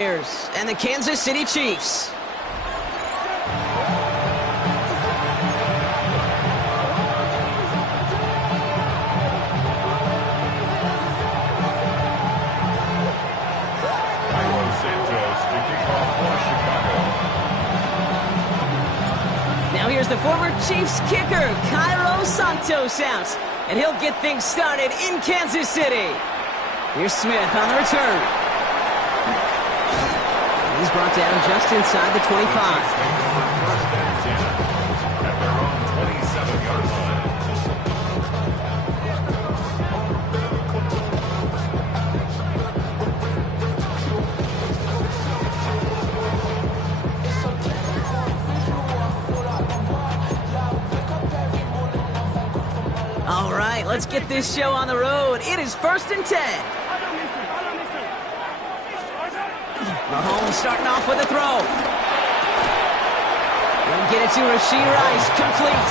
And the Kansas City Chiefs. Now here's the former Chiefs kicker, Cairo Santos out, and he'll get things started in Kansas City. Here's Smith on the return. He's brought down just inside the 25. All right, let's get this show on the road. It is 1st and 10. Mahomes starting off with a throw. He'll get it to Rashee Rice, complete.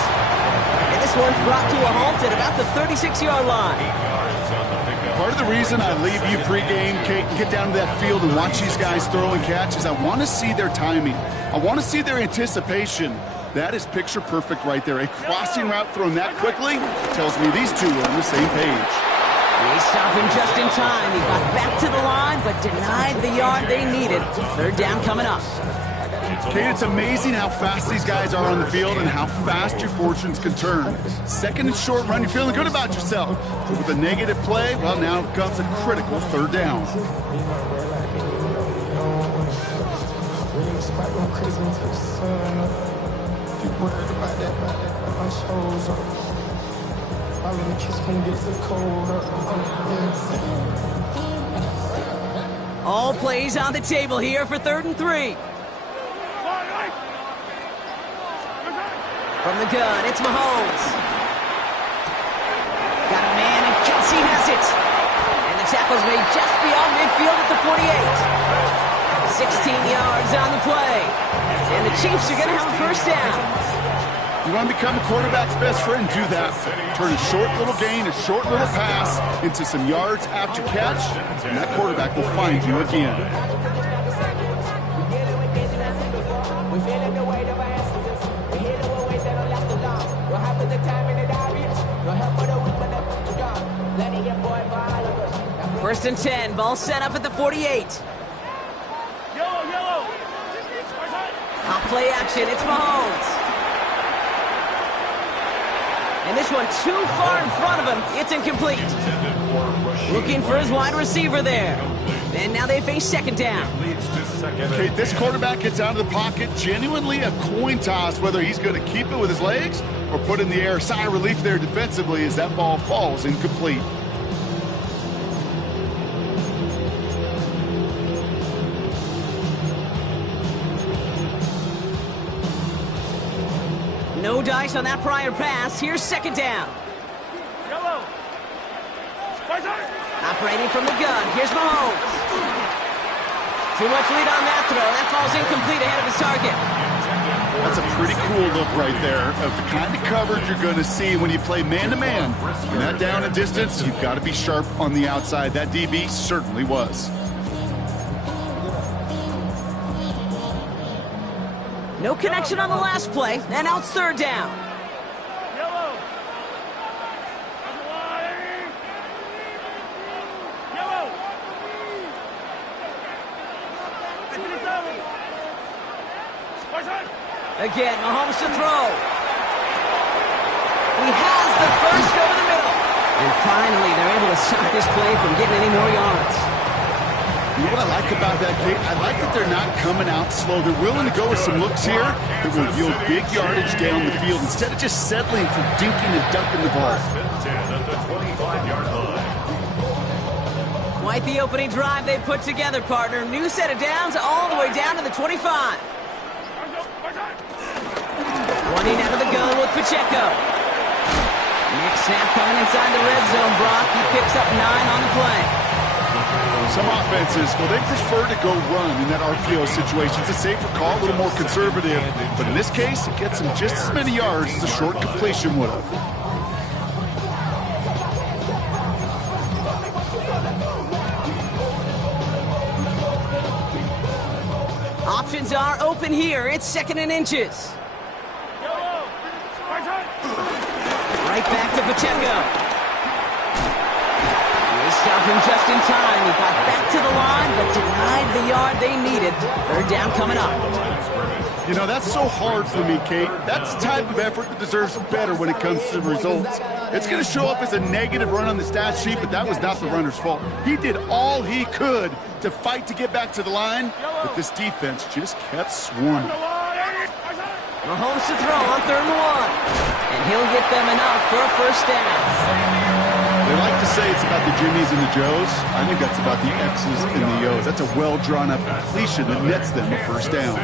And this one's brought to a halt at about the 36-yard line. Part of the reason I leave you pregame, Kate, and get down to that field and watch these guys throw and catch is I want to see their timing. I want to see their anticipation. That is picture perfect right there. A crossing route thrown that quickly tells me these two are on the same page. They stop him just in time. He got back to the line, but denied the yard they needed. 3rd down coming up. Kate, it's amazing how fast these guys are on the field and how fast your fortunes can turn. 2nd and short run, you're feeling good about yourself. But with a negative play, well, now comes a critical 3rd down. All plays on the table here for 3rd and 3. From the gun, it's Mahomes. Got a man, and Kelsey has it. And the tackle's made just beyond midfield at the 48. 16 yards on the play. And the Chiefs are going to have a 1st down. You want to become a quarterback's best friend, do that. Turn a short little gain, a short little pass into some yards after catch, and that quarterback will find you again. First and 10, ball set up at the 48. Off play action, it's Mahomes. And this one too far in front of him. It's incomplete. Looking for his wide receiver there. And now they face 2nd down. Okay, this quarterback gets out of the pocket. Genuinely a coin toss whether he's going to keep it with his legs or put in the air. Sigh of relief there defensively as that ball falls incomplete. No dice on that prior pass. Here's 2nd down. Operating from the gun. Here's Mahomes. Too much lead on that throw. That falls incomplete ahead of his target. That's a pretty cool look right there of the kind of coverage you're going to see when you play man-to-man. And that down and distance, you've got to be sharp on the outside. That DB certainly was. No connection on the last play, and now it's 3rd down. Again, Mahomes to throw. He has the first over the middle. And finally, they're able to stop this play from getting any more yards. You know what I like about that, Kate? I like that they're not coming out slow. They're willing to go with some looks here that will yield big yardage down the field instead of just settling for dinking and ducking the ball. Quite the opening drive they put together, partner. New set of downs all the way down to the 25. Running out of the gun with Pacheco. Next snap coming inside the red zone, Brock. He picks up 9 on the play. Some offenses, well, they prefer to go run in that RPO situation. It's a safer call, a little more conservative. But in this case, it gets them just as many yards as a short completion would have. Options are open here. It's 2nd and inches. Right back to Pacheco. They stopped him just in time. He got back to the line, but denied the yard they needed. 3rd down coming up. You know, that's so hard for me, Kate. That's the type of effort that deserves better when it comes to the results. It's going to show up as a negative run on the stat sheet, but that was not the runner's fault. He did all he could to fight to get back to the line, but this defense just kept swarming. Mahomes to throw on 3rd and 1. And he'll get them enough for a 1st down. They like to say it's about the Jimmies and the Joes. I think that's about the X's and the O's. That's a well-drawn-up completion that nets them a 1st down.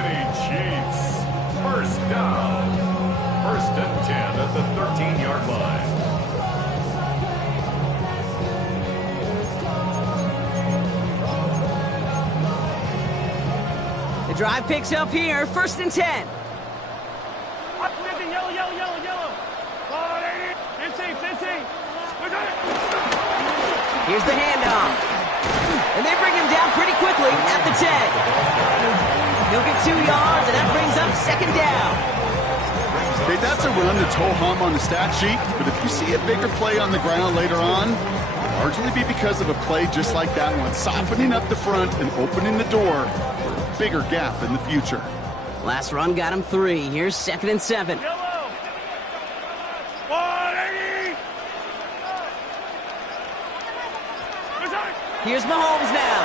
Chiefs, 1st down. 1st and 10 at the 13-yard line. The drive picks up here. 1st and 10. Here's the handoff. And they bring him down pretty quickly at the 10. He'll get 2 yards, and that brings up 2nd down. Okay, that's a run that's ho-hum on the stat sheet, but if you see a bigger play on the ground later on, it'll largely be because of a play just like that one, softening up the front and opening the door for a bigger gap in the future. Last run got him 3. Here's 2nd and 7. Here's Mahomes now.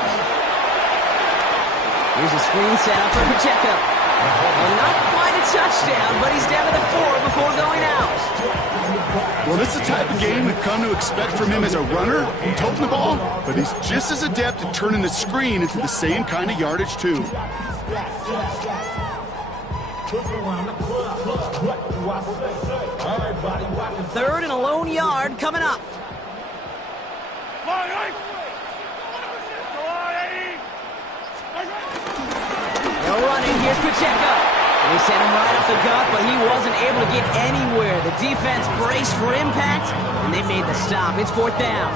Here's a screen set up for Pacheco. Well, not quite a touchdown, but he's down to the 4 before going out. Well, this is the type of game we've come to expect from him as a runner, toting the ball, but he's just as adept at turning the screen into the same kind of yardage, too. 3rd and a lone yard coming up. No running. Here's Pacheco. They sent him right up the gut, but he wasn't able to get anywhere. The defense braced for impact, and they made the stop. It's 4th down.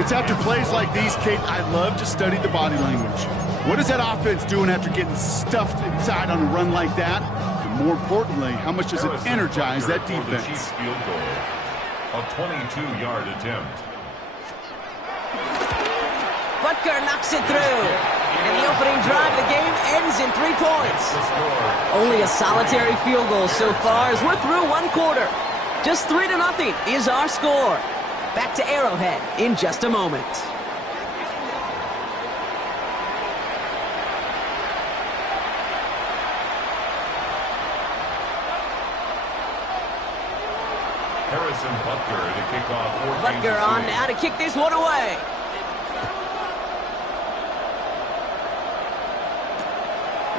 It's after plays like these, Kate, I love to study the body language. What is that offense doing after getting stuffed inside on a run like that? And more importantly, how much does it energize that defense? Field goal, a 22-yard attempt. Butker knocks it through. And the opening drive of the game ends in 3 points. Only a solitary field goal so far as we're through 1 quarter. Just 3-0 is our score. Back to Arrowhead in just a moment. Harrison Butker to kick off. Butker on now to kick this one away.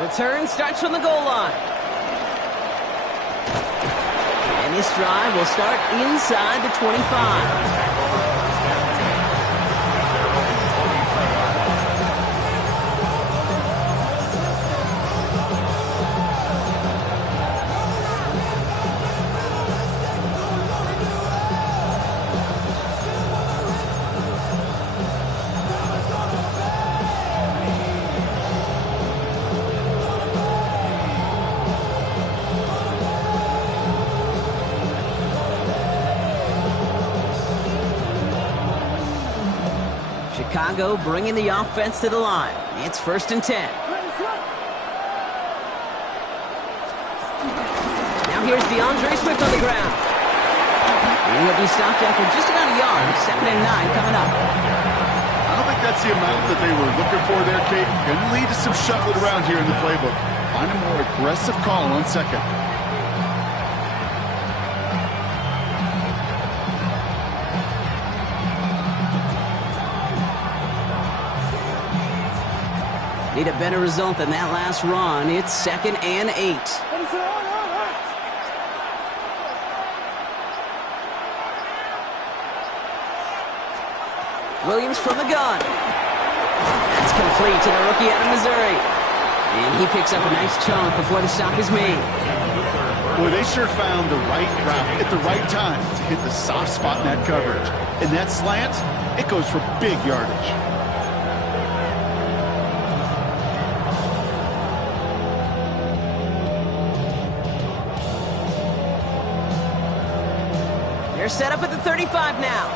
Return starts from the goal line. And this drive will start inside the 25. Chicago bringing the offense to the line. It's 1st and 10. Now here's DeAndre Swift on the ground. And he'll be stopped after just about a yard. 2nd and 9 coming up. I don't think that's the amount that they were looking for there, Kate. Going to lead to some shuffling around here in the playbook. Find a more aggressive call on 2nd. Need a better result than that last run. It's 2nd and 8. Williams from the gun. That's complete to the rookie out of Missouri. And he picks up a nice chunk before the stop is made. Boy, they sure found the right route at the right time to hit the soft spot in that coverage. And that slant, it goes for big yardage. set up at the 35 now.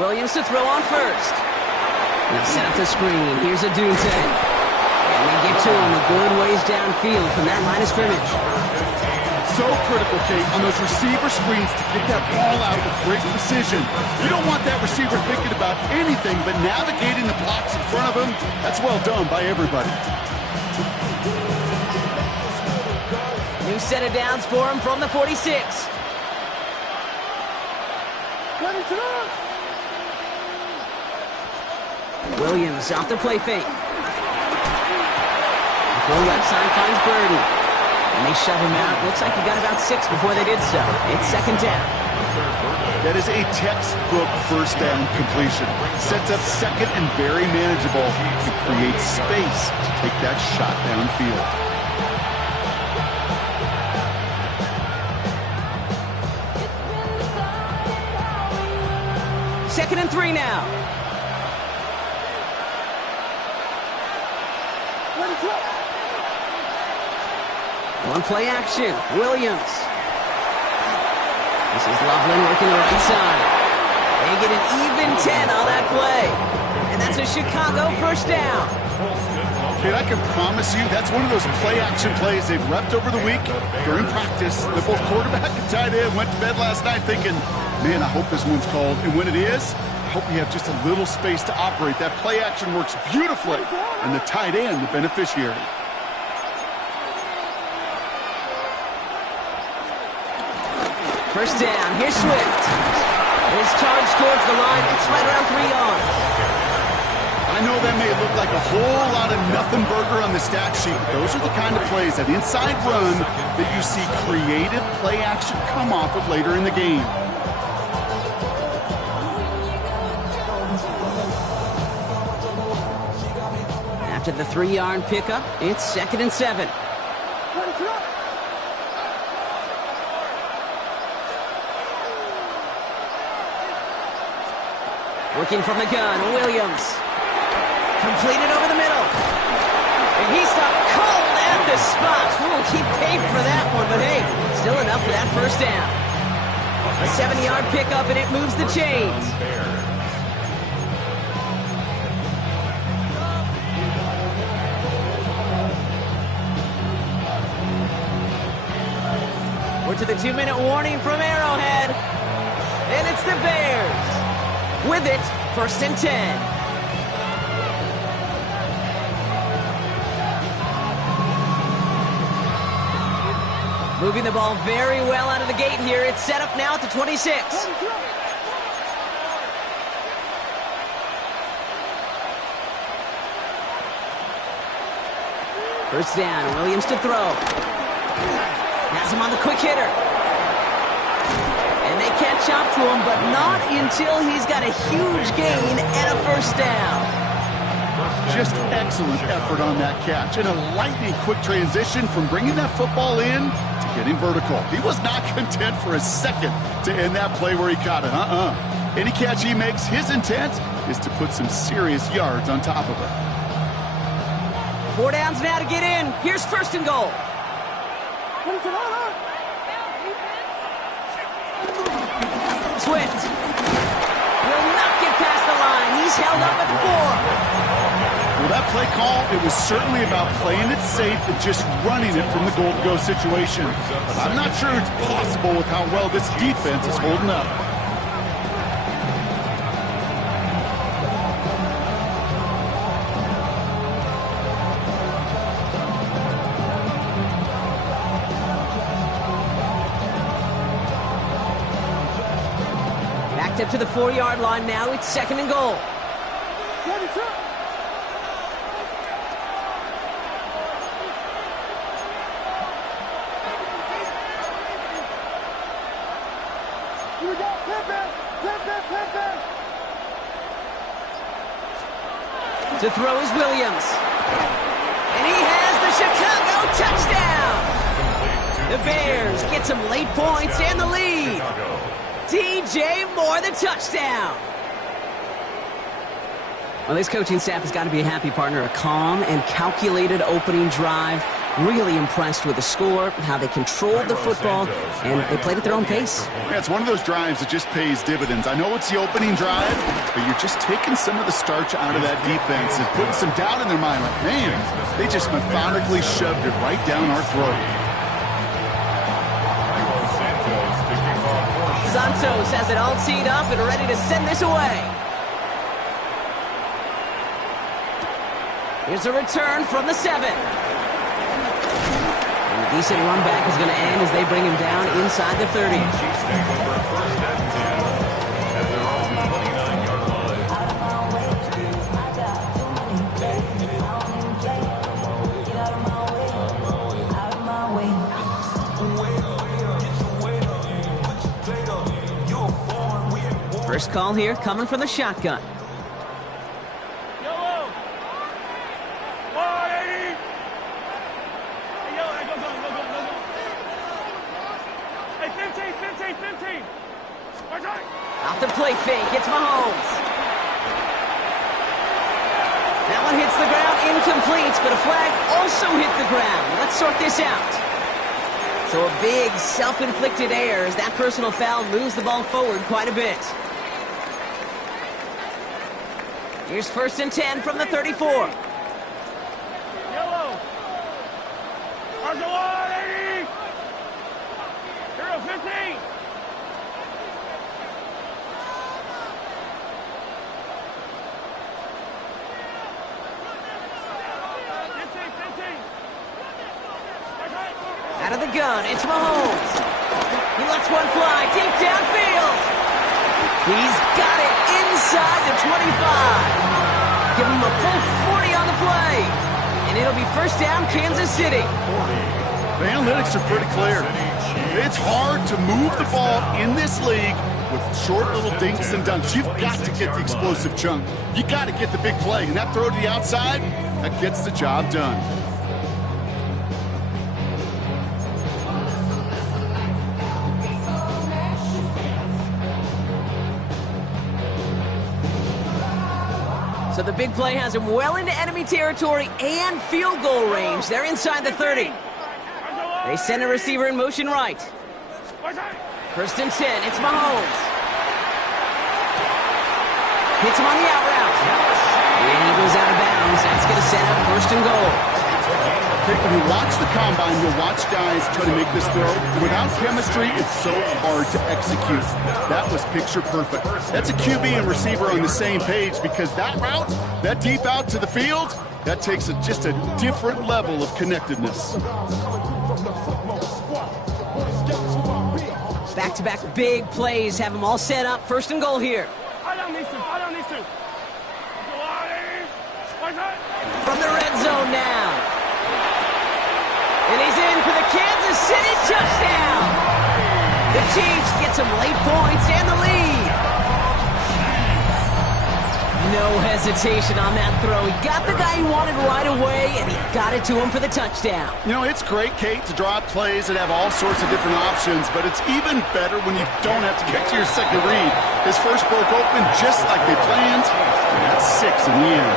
Williams to throw on first. They'll set up the screen. Here's a Dunte. And they get to him a good ways downfield from that line of scrimmage. So critical, Kate, on those receiver screens to get that ball out with great precision. You don't want that receiver thinking about anything but navigating the blocks in front of him. That's well done by everybody. New set of downs for him from the 46. Williams off the play fake. Full left side finds Burden. And they shove him out. Looks like he got about 6 before they did so. It's second down. That is a textbook first down completion. Sets up second and very manageable to create space to take that shot downfield. Second and 3 now. One play action. Williams. This is Loveland working the right side. They get an even 10 on that play. And that's a Chicago first down. Kid, I can promise you that's one of those play action plays they've repped over the week during practice. The both quarterback and tight end went to bed last night thinking, man, I hope this one's called. And when it is, I hope we have just a little space to operate. That play action works beautifully. And the tight end, the beneficiary. First down, here's Swift. And it's charged towards the line. It's right around 3 yards. I know that may look like a whole lot of nothing burger on the stat sheet, but those are the kind of plays, that inside run, that you see creative play action come off of later in the game. After the 3-yard pickup, it's second and 7. Working from the gun, Williams. Completed over the middle. And he stopped cold at the spot. We'll keep paid for that one, but hey, still enough for that first down. A 7-yard pickup, and it moves the chains. We're to the 2-minute warning from Arrowhead. And it's the Bears. With it, first and 10. Moving the ball very well out of the gate here. It's set up now at the 26. First down, Williams to throw. Has him on the quick hitter. And they catch up to him, but not until he's got a huge gain and a first down. Just excellent effort on that catch. And a lightning quick transition from bringing that football in to getting vertical. He was not content for a second to end that play where he caught it. Any catch he makes, his intent is to put some serious yards on top of it. 4 downs now to get in. Here's first and goal. Swift will not get past the line. He's held up at the 4. Well, that play call, it was certainly about playing it safe and just running it from the goal-to-go situation. But I'm not sure it's possible with how well this defense is holding up. Up to the 4-yard line now. It's second and goal. To throw is Williams. And he has the Chicago touchdown. The Bears get some late points and the lead. DJ Moore, the touchdown. Well, this coaching staff has got to be a happy partner. A calm and calculated opening drive. Really impressed with the score, how they controlled the football, and they played at their own pace. Yeah, it's one of those drives that just pays dividends. I know it's the opening drive, but you're just taking some of the starch out of that defense and putting some doubt in their mind. Like, man, they just methodically shoved it right down our throat. Santos has it all teed up and ready to send this away. Here's a return from the 7. And a decent run back is going to end as they bring him down inside the 30. First call here coming from the shotgun. Off the play fake, it's Mahomes. That one hits the ground, incomplete, but a flag also hit the ground. Let's sort this out. So a big self-inflicted error as that personal foul moves the ball forward quite a bit. Here's 1st and 10 from the 34. Yellow. Hero 15. Out of the gun, it's Mahomes. He lets one fly deep downfield. He's got it inside the 25. Give him a full 40 on the play. And it'll be first down, Kansas City. The analytics are pretty clear. It's hard to move the ball in this league with short little dinks and dunks. You've got to get the explosive chunk. You got to get the big play. And that throw to the outside, that gets the job done. So the big play has him well into enemy territory and field goal range. They're inside the 30. They send a receiver in motion right. 1st and 10, it's Mahomes. Hits him on the out route. And he goes out of bounds. That's going to set up 1st and goal. When you watch the combine, you'll watch guys try to make this throw. Without chemistry, it's so hard to execute. That was picture perfect. That's a QB and receiver on the same page because that route, that deep out to the field, that takes just a different level of connectedness. Back-to-back big plays have them all set up. 1st and goal here. From the red zone now. And he's in for the Kansas City touchdown. The Chiefs get some late points and the lead. No hesitation on that throw. He got the guy he wanted right away, and he got it to him for the touchdown. You know, it's great, Kate, to draw up plays that have all sorts of different options, but it's even better when you don't have to get to your second read. His first broke open just like they planned, and that's 6 in the end.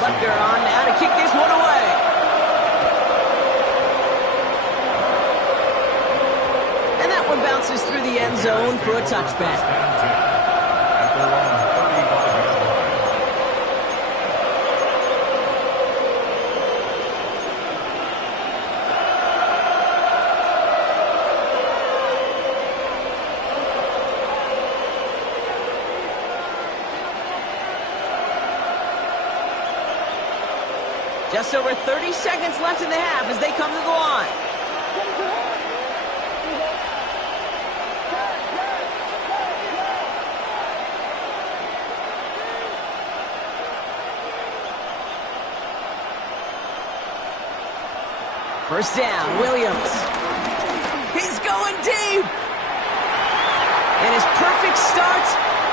Butker on now to kick this one away. And that one bounces through the end zone for a touchback. Just over 30 seconds left in the half as they come to the line. First down, Williams. He's going deep. And his perfect start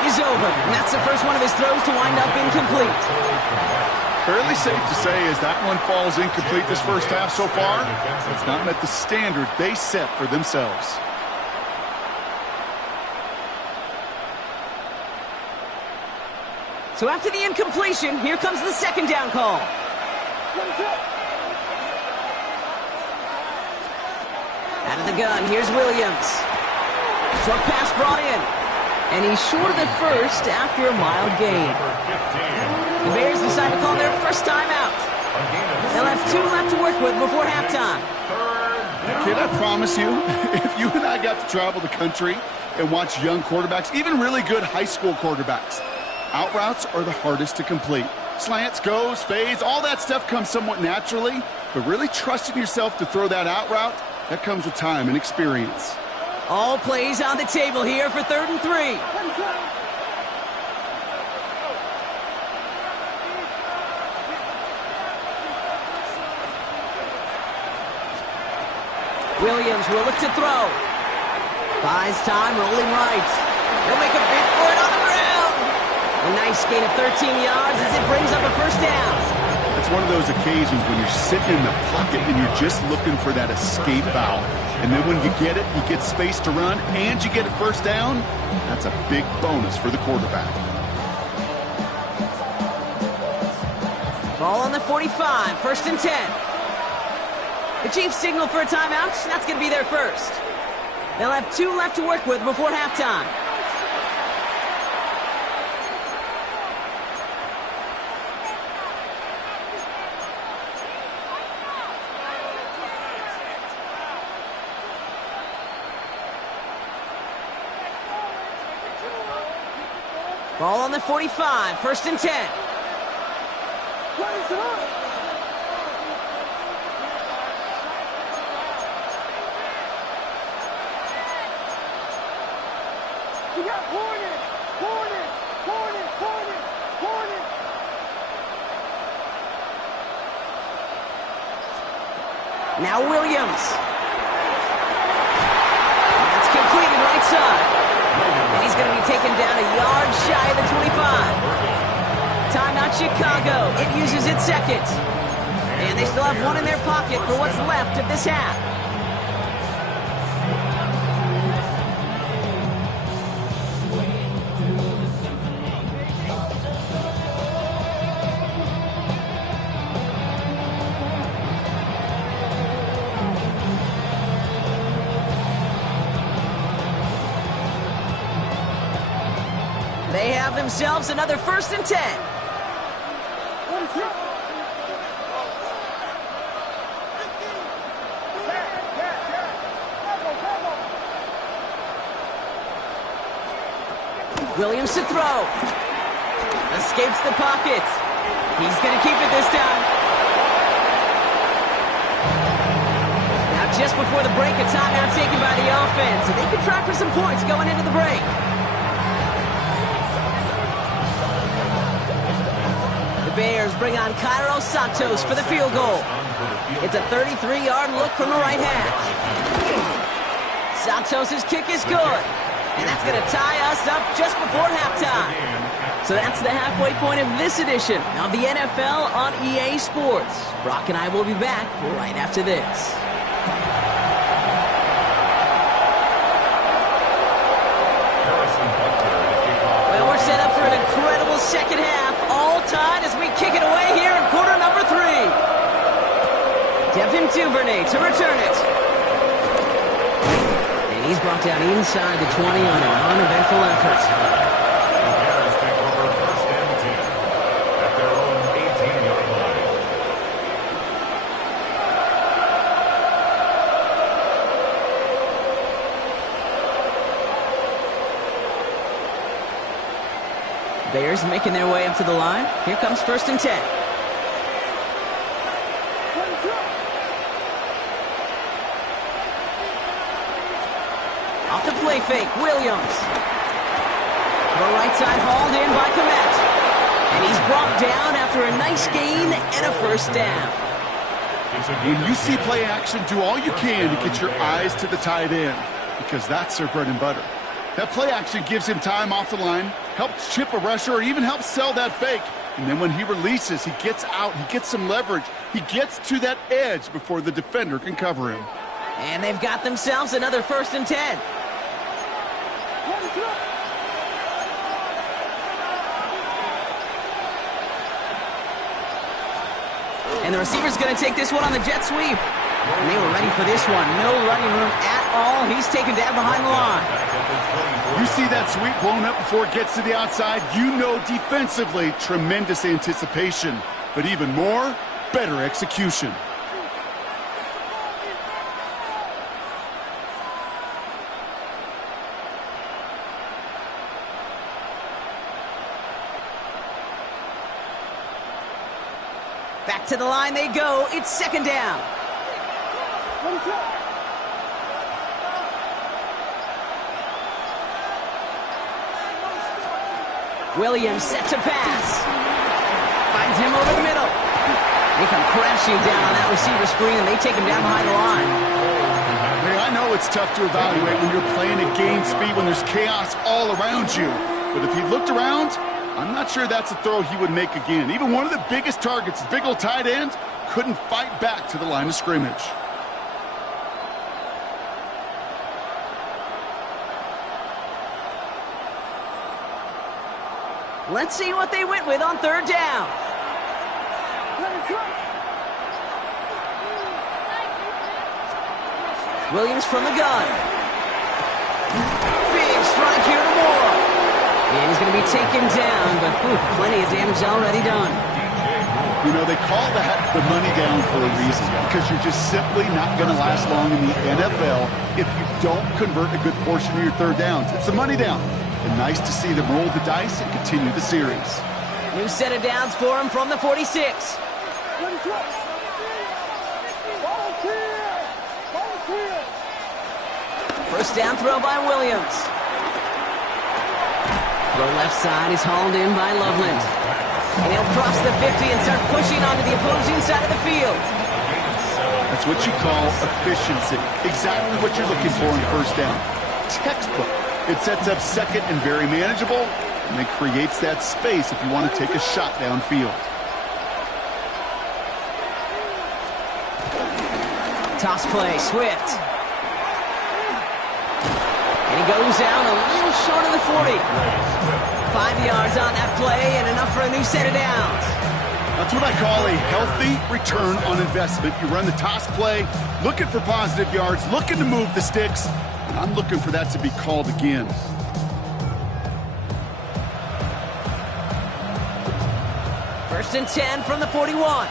is over. And that's the first one of his throws to wind up incomplete. Fairly safe to say as that one falls incomplete this first half so far, it's not met the standard they set for themselves. So after the incompletion, here comes the second down call. Out of the gun, here's Williams. Short pass brought in. And he's short of the first after a mild gain. The Bears decide to call their first timeout. They'll have 2 left to work with before halftime. Kid, I promise you, if you and I got to travel the country and watch young quarterbacks, even really good high school quarterbacks, out routes are the hardest to complete. Slants, goes, fades, all that stuff comes somewhat naturally, but really trusting yourself to throw that out route, that comes with time and experience. All plays on the table here for 3rd and 3. Williams will look to throw. Buys time, rolling right. He'll make a bid for it on the ground. A nice gain of 13 yards as it brings up a first down. It's one of those occasions when you're sitting in the pocket and you're just looking for that escape valve. And then when you get it, you get space to run, and you get a first down. That's a big bonus for the quarterback. Ball on the 45, 1st and 10. The Chiefs signal for a timeout. That's going to be their first. They'll have 2 left to work with before halftime. Ball on the 45, 1st and 10. Now Williams. That's completed right side. And he's going to be taken down a yard shy of the 25. Timeout Chicago. It uses its second. And they still have 1 in their pocket for what's left of this half. They have themselves another 1st and 10. Williams to throw. Escapes the pocket. He's going to keep it this time. Now just before the break, a timeout taken by the offense. And they can try for some points going into the break. Bears bring on Cairo Santos for the field goal. It's a 33-yard look from the right half. Santos' kick is good. And that's going to tie us up just before halftime. So that's the halfway point of this edition of the NFL on EA Sports. Brock and I will be back right after this. Well, we're set up for an incredible second half. All tied as we kick it away here in quarter number 3. Devin Duvernay to return it. And he's brought down inside the 20 on an uneventful effort. The Bears take over 1st and 10 at their own 18-yard line. Bears making their way up to the line. Here comes 1st and 10. Off the play fake, Williams. The right side hauled in by Komet. And he's brought down after a nice gain and a first down. When you see play action, do all you can to get your eyes to the tight end, because that's their bread and butter. That play action gives him time off the line, helps chip a rusher, or even helps sell that fake. And then when he releases, he gets out, he gets some leverage. He gets to that edge before the defender can cover him. And they've got themselves another 1st and 10. And the receiver's going to take this one on the jet sweep. And they were ready for this one. No running room at all. He's taken down behind the line. You see that sweep blown up before it gets to the outside. You know defensively, tremendous anticipation. But even more, better execution. Back to the line they go. It's second down. Williams set to pass. Finds him over the middle. They come crashing down on that receiver screen, and they take him down behind the line. Hey, I know it's tough to evaluate when you're playing at game speed, when there's chaos all around you. But if he looked around, I'm not sure that's a throw he would make again. Even one of the biggest targets, big old tight end, couldn't fight back to the line of scrimmage. Let's see what they went with on third down. Williams from the gun. Big strike here to Moore. And he's going to be taken down, but plenty of damage already done. You know, they call that the money down for a reason, because you're just simply not going to last long in the NFL if you don't convert a good portion of your third downs. It's the money down. And nice to see them roll the dice and continue the series. New set of downs for him from the 46. First down throw by Williams. Throw left side is hauled in by Loveland. And he'll cross the 50 and start pushing onto the opposing side of the field. That's what you call efficiency. Exactly what you're looking for in first down. Textbook. It sets up second and very manageable, and it creates that space if you want to take a shot downfield. Toss play, Swift. And he goes out a little short of the 40. 5 yards on that play and enough for a new set of downs. That's what I call a healthy return on investment. You run the toss play, looking for positive yards, looking to move the sticks. I'm looking for that to be called again. First and 10 from the 41.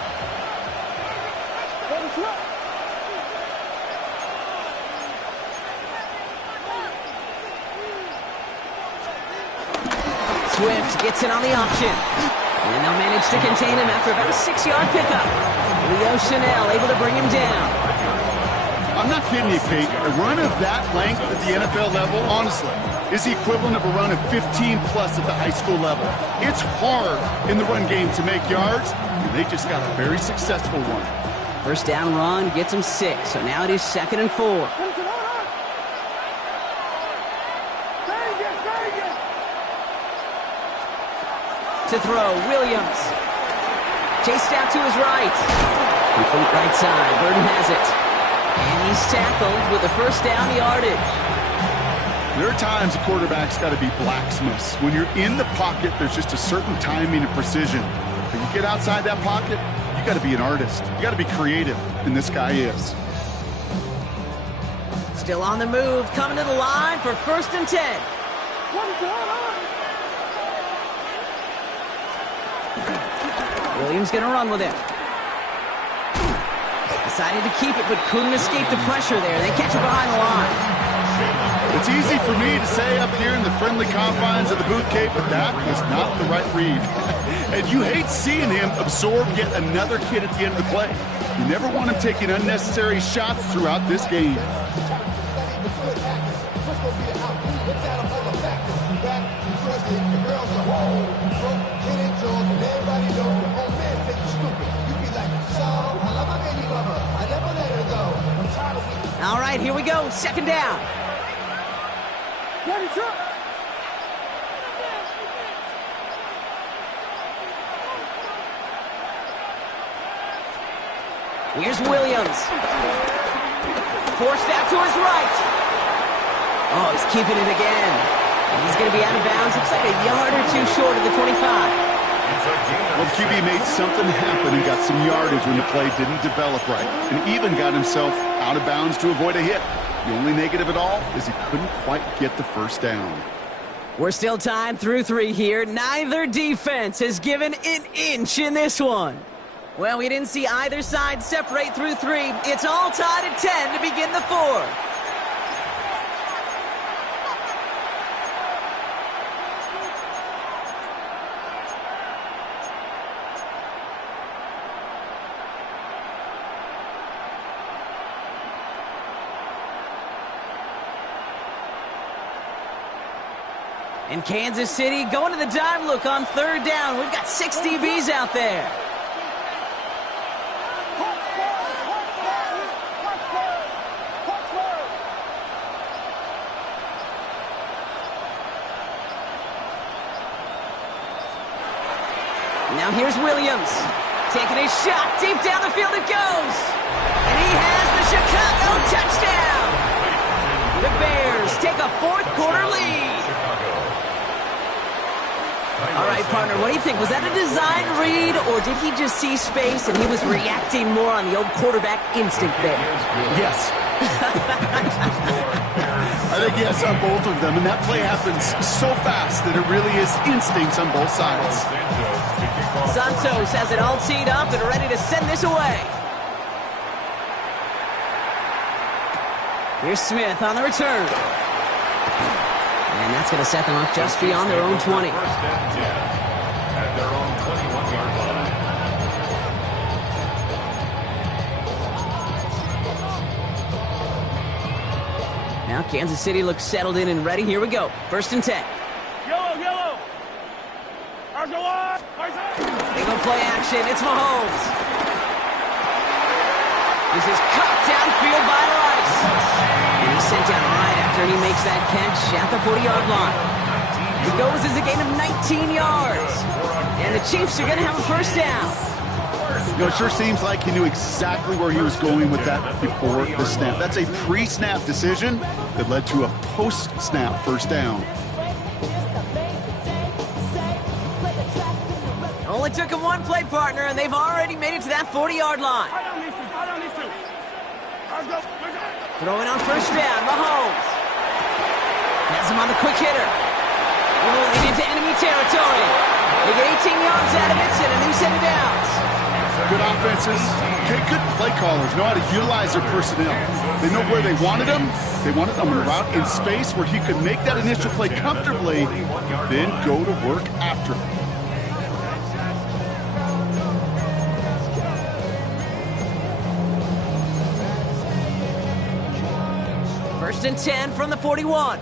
Swift gets it on the option. And they'll manage to contain him after about a 6-yard pickup. Leo Chanel able to bring him down. I'm not kidding you, Pete. A run of that length at the NFL level, honestly, is the equivalent of a run of 15-plus at the high school level. It's hard in the run game to make yards, and they just got a very successful one. First down run gets him 6, so now it is 2nd and 4. To throw, Williams. Chased out to his right. Complete right side, Burden has it. And he's tackled with the first down yardage. There are times a quarterback's got to be blacksmiths. When you're in the pocket, there's just a certain timing and precision. When you get outside that pocket, you got to be an artist. You got to be creative, and this guy is. Still on the move, coming to the line for first and 10. Williams going to run with it. Decided to keep it, but couldn't escape the pressure there. They catch it behind the line. It's easy for me to say up here in the friendly confines of the booth, Kate, but that was not the right read. And you hate seeing him absorb yet another hit at the end of the play. You never want him taking unnecessary shots throughout this game. All right, here we go. Second down. Here's Williams. Forced out to his right. Oh, he's keeping it again. And he's going to be out of bounds. Looks like a yard or two short of the 25. Well, the QB made something happen and got some yardage when the play didn't develop right, and even got himself out of bounds to avoid a hit. The only negative at all is he couldn't quite get the first down. We're still tied through 3 here. Neither defense has given an inch in this one. Well, we didn't see either side separate through 3. It's all tied at 10 to begin the 4th. And Kansas City going to the dime look on 3rd down. We've got 6 DBs out there. Now here's Williams. Taking his shot. Deep down the field it goes. And he has the Chicago touchdown. The Bears take a 4th quarter lead. All right, partner, what do you think? Was that a design read, or did he just see space and he was reacting more on the old quarterback instinct there? Yes. I think yes on both of them, and that play happens so fast that it really is instincts on both sides. Santos has it all teed up and ready to send this away. Here's Smith on the return. And that's going to set them up just beyond their own 20. First and 10 at their own 21-yard line. Now Kansas City looks settled in and ready. Here we go. 1st and 10. Yellow. They go play action. It's Mahomes. This is cut downfield by Rice. And he's sent down right after he makes that catch at the 40-yard line. He goes as a gain of 19 yards. And the Chiefs are going to have a 1st down. You know, it sure seems like he knew exactly where he was going with that before the snap. That's a pre-snap decision that led to a post-snap 1st down. Only took him 1 play, partner, and they've already made it to that 40-yard line. Throwing on 1st down, Mahomes. Has him on the quick hitter. Rolling into enemy territory. They get 18 yards out of it and a new set of downs. Good offenses, okay, good play callers know how to utilize their personnel. They know where they wanted him. They wanted him on a route in space where he could make that initial play comfortably, then go to work after it. First and 10 from the 41.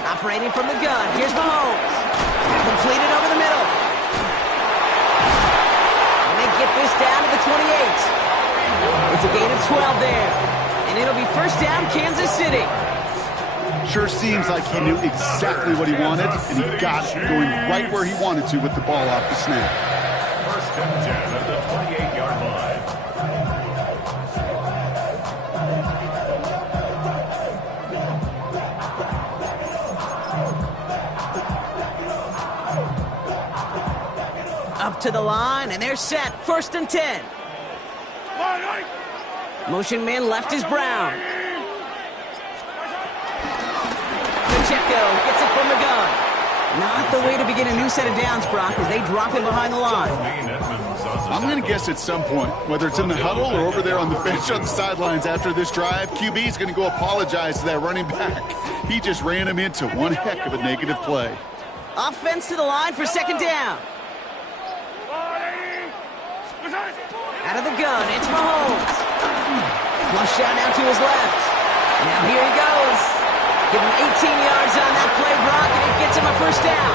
Operating from the gun. Here's Mahomes. Completed over the middle. And they get this down to the 28. It's a gain of 12 there. And it'll be 1st down, Kansas City. Sure seems like he knew exactly what he wanted, and he got it going right where he wanted to with the ball off the snap. 1st and 10 at the 28-yard line. Up to the line, and they're set. 1st and 10. Motion man left is Brown. Pacheco gets it from the gun. Not the way to begin a new set of downs, Brock, as they drop him behind the line. I'm going to guess at some point, whether it's in the huddle or over there on the bench on the sidelines after this drive, QB is going to go apologize to that running back. He just ran him into one heck of a negative play. Offense to the line for 2nd down. Out of the gun, it's Mahomes. Flush down now to his left. Now here he goes. Give him 18 yards on that play, Brock, and it gets him a 1st down.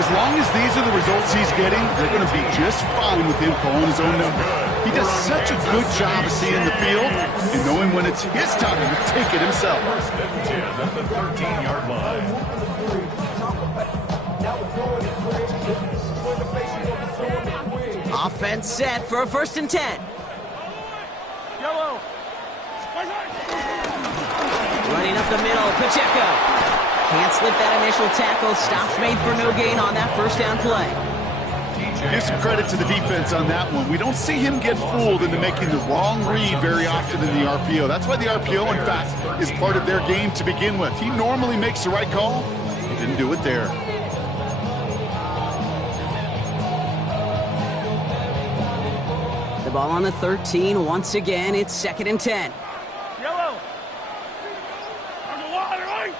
As long as these are the results he's getting, they're going to be just fine with him calling his own number. He does such a good job of seeing the field and knowing when it's his time to take it himself. 1st and 10 at the 13-yard line. Offense set for a 1st and 10. Yellow. Running up the middle, Pacheco. Can't slip that initial tackle. Stops made for no gain on that first down play. Give some credit to the defense on that one. We don't see him get fooled into making the wrong read very often in the RPO. That's why the RPO, in fact, is part of their game to begin with. He normally makes the right call. He didn't do it there. The ball on the 13. Once again, it's 2nd and 10. Yellow. On the water, right?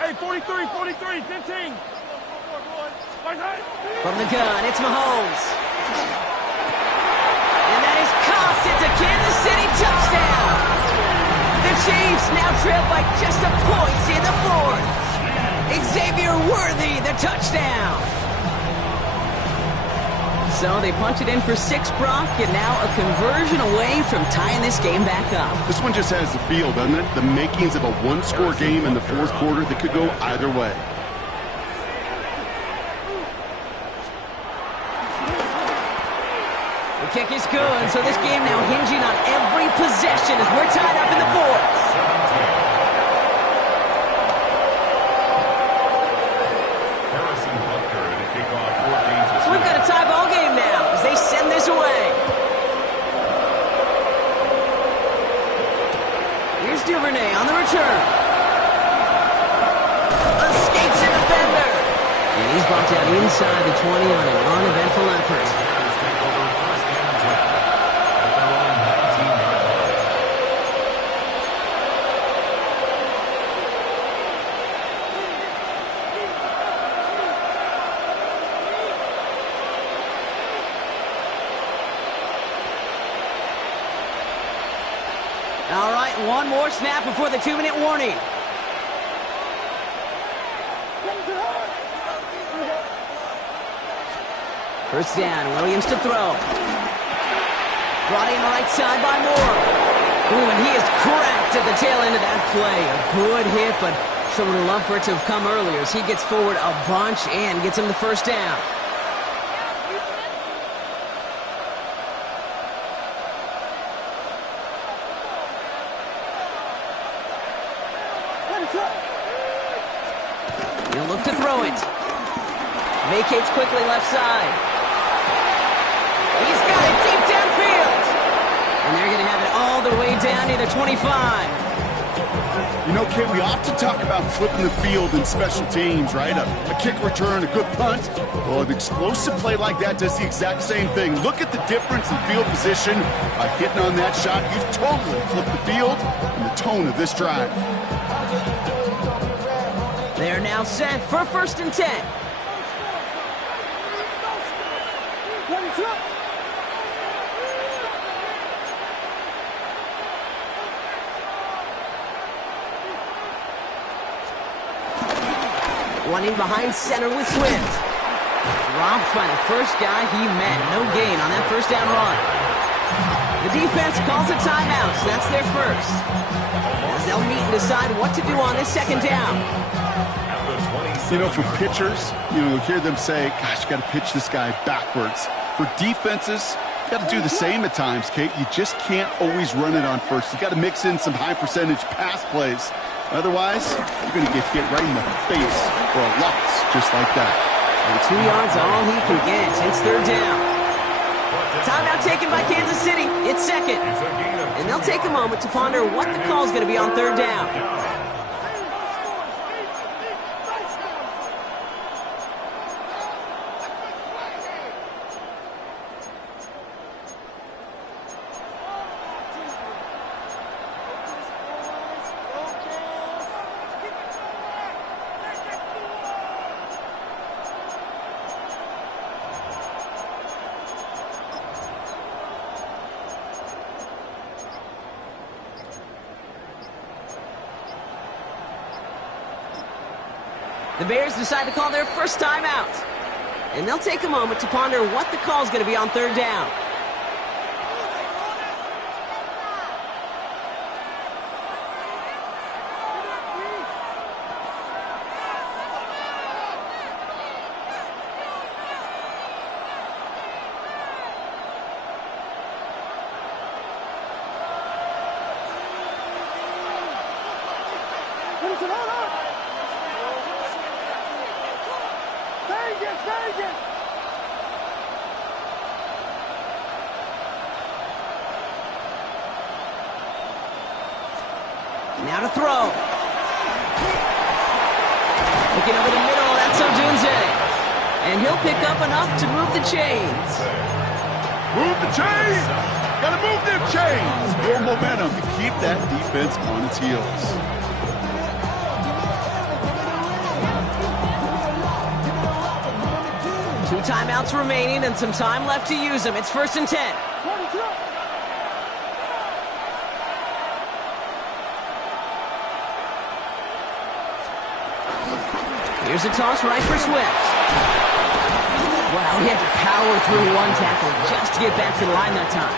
Hey, 43, 43, 15. From the gun, it's Mahomes. And that is caught. It's a Kansas City touchdown. The Chiefs now trail by just a point in the 4th. Xavier Worthy, the touchdown. So they punch it in for 6, Brock, and now a conversion away from tying this game back up. This one just has the feel, doesn't it? The makings of a one-score game in the 4th quarter that could go either way. The kick is good, so this game now hinging on every possession as we're tied up in the 4th. So we've got a tie ball game now as they send this away. Here's Duvernay on the return. Escapes a defender. And he's bumped out inside the 20 on an uneventful effort. All right, one more snap before the 2-minute warning. First down, Williams to throw. Brought in right side by Moore. Ooh, and he is cracked at the tail end of that play. A good hit, but someone would love for it to have come earlier as he gets forward a bunch and gets him the first down. He'll look to throw it. Vacates quickly left side. He's got it deep downfield. And they're going to have it all the way down near the 25. You know, Kate, we often talk about flipping the field in special teams, right? A kick return, a good punt. Well, an explosive play like that does the exact same thing. Look at the difference in field position by hitting on that shot. You've totally flipped the field and the tone of this drive. They're now set for 1st and 10. Running behind center with Swift. Dropped by the first guy he met. No gain on that first down run. The defense calls a timeout, so that's their first. As they'll meet and decide what to do on this 2nd down. You know, for pitchers, you'll hear them say, gosh, you got to pitch this guy backwards. For defenses, you got to do the same at times, Kate. You just can't always run it on first. You got to mix in some high-percentage pass plays. Otherwise, you're going to get hit right in the face for a loss just like that. And 2 yards all he can get. It's 3rd down. Timeout taken by Kansas City. It's 2nd. And they'll take a moment to ponder what the call is going to be on 3rd down. The Bears decide to call their first timeout. And they'll take a moment to ponder what the call is going to be on 3rd down. Listen, hold up. Take it. Now to throw. Looking over the middle, that's Odunze. And he'll pick up enough to move the chains. Move the chains! Gotta move them chains! More momentum to keep that defense on its heels. Two timeouts remaining and some time left to use them. It's 1st and 10. Here's a toss right for Swift. Wow, he had to power through one tackle just to get back to the line that time.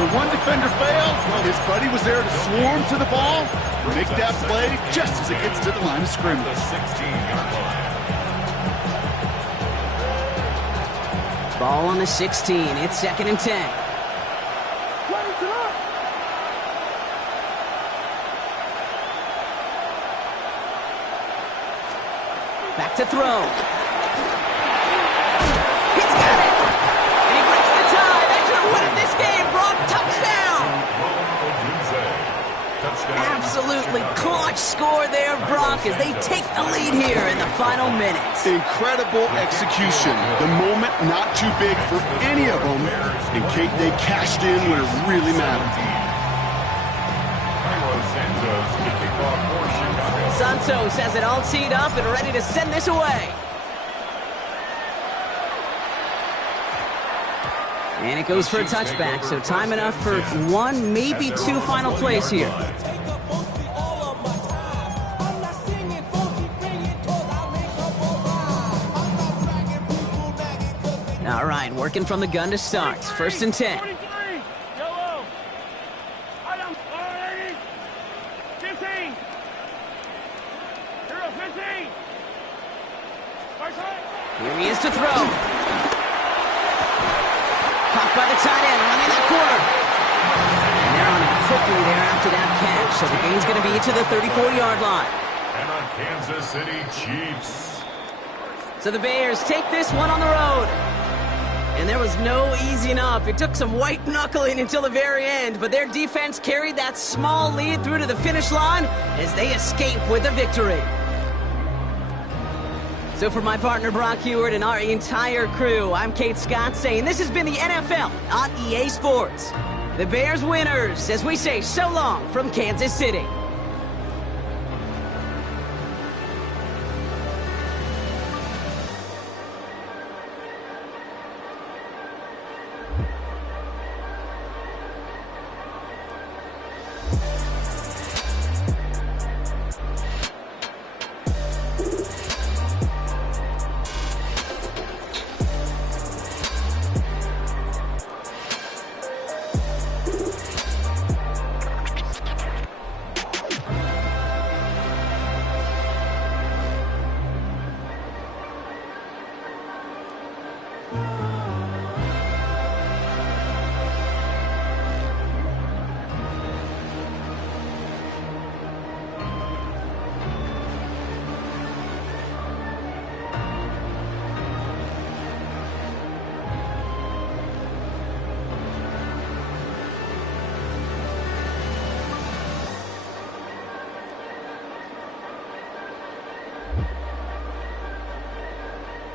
When one defender fails, well, his buddy was there to swarm to the ball, make that play just as it gets to the line of scrimmage. The 16-yard line. Ball on the 16. It's 2nd and 10. Back to throw. He's got it! And he breaks the tie. That could have won this game. Brock, touchdown! Absolutely clutch score there, Brock, as they take the lead here in the final minutes. Incredible execution. The moment not too big for any of them. And Kate, they cashed in when it really mattered. Santos has it all teed up and ready to send this away. And it goes for a touchback, so time enough for one, maybe two final plays here. All right, working from the gun to start. 1st and 10. 43, yellow. Item 15. Hero 15. Here he is to throw. Caught by the tight end, running that corner. And they're on it quickly there after that catch, so the game's going to be to the 34-yard line. And on Kansas City Chiefs. So the Bears take this one on the road. And there was no easing up. It took some white knuckling until the very end, but their defense carried that small lead through to the finish line as they escape with a victory. So for my partner Brock Heward and our entire crew, I'm Kate Scott saying this has been the NFL on EA Sports. The Bears winners as we say so long from Kansas City.